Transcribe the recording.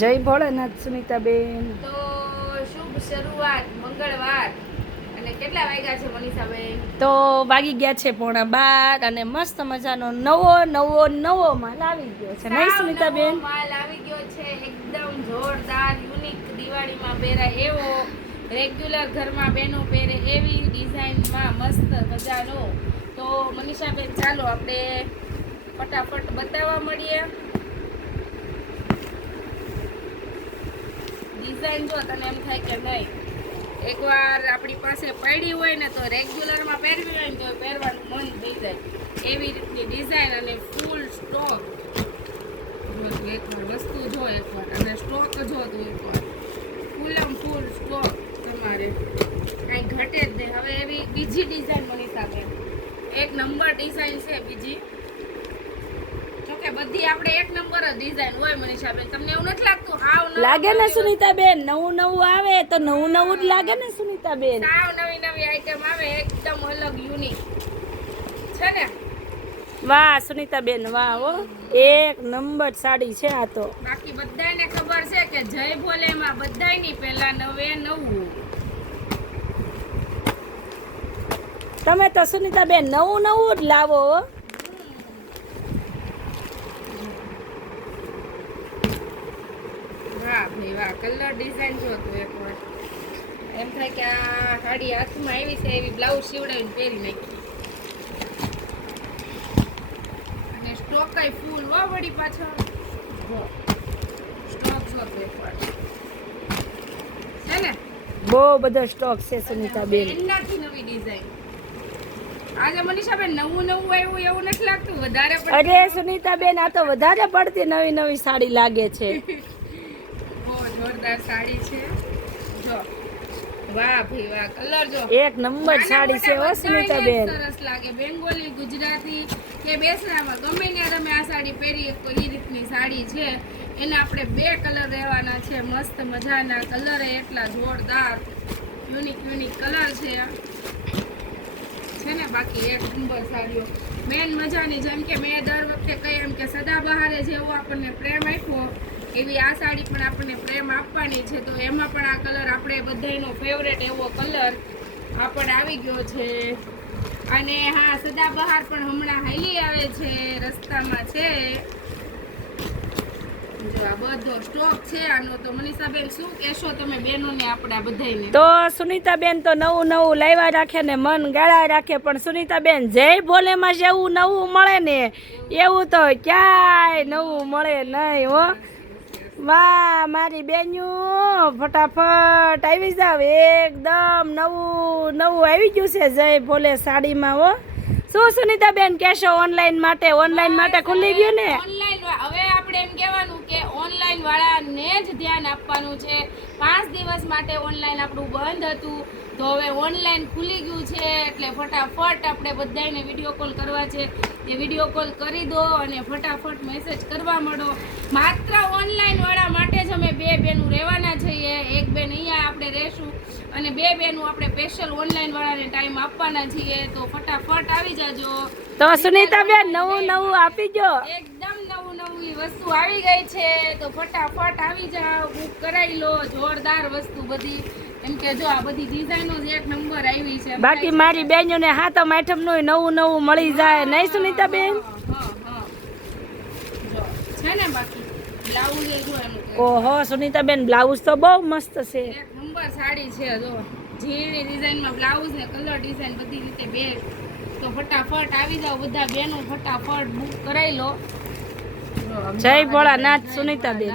જય ભોળાનાથ સુનીતાબેન. તો શુભ શરૂઆત મંગળવાર અને કેટલા વાગ્યા છે મનીષાબેન? તો વાગી ગયા છે 11:30 અને મસ્ત મજાનો નવો માલ આવી ગયો છે નહીં સુનીતાબેન? માલ આવી ગયો છે એકદમ જોરદાર યુનિક દિવાળીમાં પહેરાય એવો રેગ્યુલર ઘરમાં બેનો પહેરે એવી ડિઝાઇનમાં મસ્ત મજાનો. તો મનીષાબેન ચાલો આપણે ફટાફટ બતાવવા મળીએ. ડિઝાઇન જો તને એમ થાય કે નહીં એકવાર આપણી પાસે પડી હોય ને તો રેગ્યુલરમાં પહેરવી હોય ને તો પહેરવાનું મન થઈ જાય એવી રીતની ડિઝાઇન અને ફૂલ સ્ટોક. જો તું એકવાર વસ્તુ જો એકવાર અને સ્ટોક જો તું એકવાર ફૂલ સ્ટોક તમારે કાંઈ ઘટે જ નહીં. હવે એવી બીજી ડિઝાઇન મનીષાબેન એક નંબર ડિઝાઇન છે બીજી. બધી આપણે એક નંબર જ ડિઝાઇન હોય મનીષાબેન. તમને એવું નથી લાગતું? હાવ લાગે ને સુનીતાબેન, નવું આવે તો નવું જ લાગે ને સુનીતાબેન. સાવ નવી આઈટમ આવે એકદમ અલગ યુનિક છે ને. વાહ સુનીતાબેન વાહ હો, એક નંબર સાડી છે આ તો. બાકી બધાને ખબર છે કે જય ભોલેમાં બધાયની પહેલા નવું. તમે તો સુનીતાબેન નવું જ લાવો હો. વાહ કલર ડિઝાઇન જો તું એકવાર એમ થાય કે આ સાડી હાથમાં આવી છે એવી બ્લાઉઝ સીવડાવીને પહેરી નાખી. અને સ્ટોક કઈ ફૂલ હો વળી પાછળ સ્ટોક જો તું એકવાર છે ને બહુ બધો સ્ટોક છે સુનીતાબેન. એનાથી નવી ડિઝાઇન આજે મનીષાબેન નવું આવ્યું એવું નથી લાગતું? વધારે અરે સુનીતાબેન આ તો વધારે પડતી નવી સાડી લાગે છે. જોરદાર સાડી છે જો. વાહ ભાઈ વાહ, કલર જો એક નંબર સાડી છે હો સુનીતાબેન. સરસ લાગે. બેંગોલી, ગુજરાતી કે બેસરામાં ગમે ત્યાં તમે આ સાડી પહેરી તો એ રીતની સાડી છે. એને આપણે બે કલર રહેવાના છે મસ્ત મજાના. કલર એટલા જોરદાર યુનિક કલર છે ને. બાકી એક નંબર સાડીઓ મેન મજાની. જેમ કે મેં દર વખતે કહી એમ કે સદાબહારે જેવો આપણને પ્રેમ આપ્યો એવી આ સાડી પણ આપણને પ્રેમ આપવાની છે. તો એમાં પણ આ કલર આપણે બધાનો ફેવરેટ એવો કલર આપણે આવી ગયો છે. અને હા સદાબહાર પણ હમણાં હાલી આવે છે, રસ્તામાં છે. જો આ બધો સ્ટોક છે આનો. તો મનીષાબેન શું કહેશો તમે બહેનોને આપણા બધાને? તો સુનીતાબેન તો નવું લાવ્યા રાખે ને મન ગાળા રાખે. પણ સુનીતાબેન જય ભોલેમાં જેવું નવું મળે ને એવું તો ક્યાંય નવું મળે નહીં હો. વાહ મારી બેન્યું ફટાફટ આવી જાવ. એકદમ નવું આવી ગયું છે જય ભોલે સાડીમાં હો. શું સુનીતાબેન કહેશો ઓનલાઈન માટે ખુલી ગયું ને? ઓનલાઈન હવે આપણે એમ કહેવાનું કે ઓનલાઈન વાળાને જ ધ્યાન આપવાનું છે. 5 દિવસ માટે ઓનલાઈન આપણું બંધ હતું તો હવે ઓનલાઈન ખુલી ગયું છે. એટલે ફટાફટ આપણે બધાને વિડીયો કોલ કરવા છે એ વિડીયો કોલ કરી દો અને ફટાફટ મેસેજ કરવા માંડો. માત્ર ઓનલાઈન વાળા માટે જ અમે 2 બહેનો રહેવાના છીએ. એક બેન અહીંયા આપણે રહેશું અને 2 બહેનો આપણે સ્પેશિયલ ઓનલાઈન વાળાને ટાઈમ આપવાના છીએ. તો ફટાફટ આવી જાજો. તો સુનીતાબેન નવું આપી ગયો. એકદમ નવી વસ્તુ આવી ગઈ છે તો ફટાફટ આવી જાઓ, બુક કરાવી લો. જોરદાર વસ્તુ બધી. એમ કે જો આ બધી ડિઝાઇનો જ એક નંબર આવી છે. બાકી મારી બેનોને હાથમ આઠમનું નવું મળી જાય નહીં સુનીતાબેન? જો છે ને. બાકી બ્લાઉઝ જો એનું ઓહો સુનીતાબેન બ્લાઉઝ તો બહુ મસ્ત છે. એક નંબર સાડી છે. જો ઝીણી ડિઝાઇનમાં બ્લાઉઝ ને કલર ડિઝાઇન બધી રીતે બેસ્ટ. તો ફટાફટ આવી જાઓ બધા બહેનો, ફટાફટ બુક કરાવી લો. જય ભોળાનાથ સુનીતાબેન.